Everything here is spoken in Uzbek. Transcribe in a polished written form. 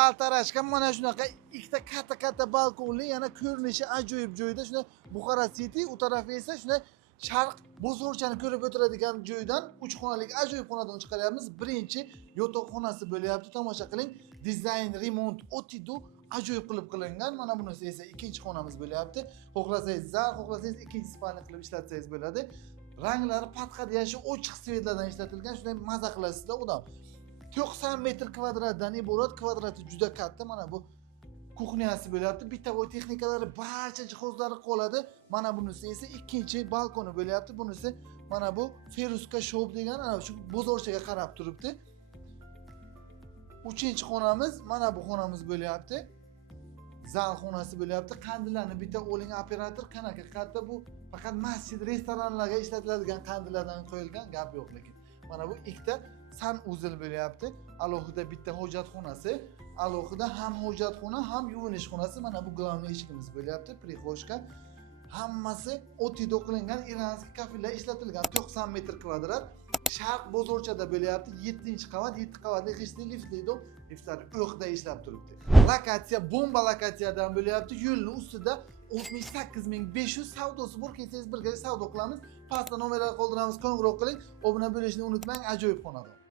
kaltarashgan mana shunaqa ikkita katta balkonli, yana ko'rinishi ajoyib joyda shuna Buxara City, u tarafi esa shuna Sharq bozorchani ko'rib o'tiradigan joydan 3 xonalik ajoyib xonadon chiqaryapmiz. Birinchi yotoqxonasi bo'lyapti. Tomosha qiling. Dizayn, remont o'tidu ajoyib qilib qilingan. Mana bunisi esa ikkinchi xonamiz bo'lyapti. Xohlasangiz zal, xohlasangiz ikkinchi spalni qilib ishlatsangiz bo'ladi. Ranglari patqad yashi ochiq svetlardan ishlatilgan. Shunday maza qilasizlar, odam. 90 metr kvadratdan iborat, kvadrati juda katta. Mana bu kuxnyasi bo'lyapti. Bitta voy texnikalari, barcha jihozlari qoladi. Mana bunisi esa ikkinchi balkoni bo'lyapti. Bunisi mana bu Feruska Shop degan, ana shu bozorchaga qarab turibdi. Uchinchi xonamiz, mana bu xonamiz bo'lyapti. Zal xonasi bo'lyapti. Qandillarni bitta oling operator, qanaqa katta bu, faqat masjid, restoranlarga ishlatiladigan qandillardan qo'yilgan, gap yo'q lekin. Mana bu ikkita sanuzil bo'lyapti. Alohida bitta hojatxonasi, alohida ham hojatxona, ham yuvinish xonasi. Mana bu glavniy eshigimiz bo'lyapti, prixoshka. Hammasi o'tida qilingan iranskiy kafelar ishlatilgan. 90 metr kvadrat. Sharq bozorchada bo'lyapti. 7-qavat, 7 qavatli g'ishtli liftli dom. Liftlar o'qda ishlab turibdi. Lokatsiya bomba lokatsiyadan bo'lyapti. Yo'lning ustida 68500 savdosi bor. Kelsangiz birga savdo qilamiz. Pastda nomerlar qoldiramiz, qo'ng'iroq qiling. Obuna bo'lishni unutmang. Ajoyib xonadon.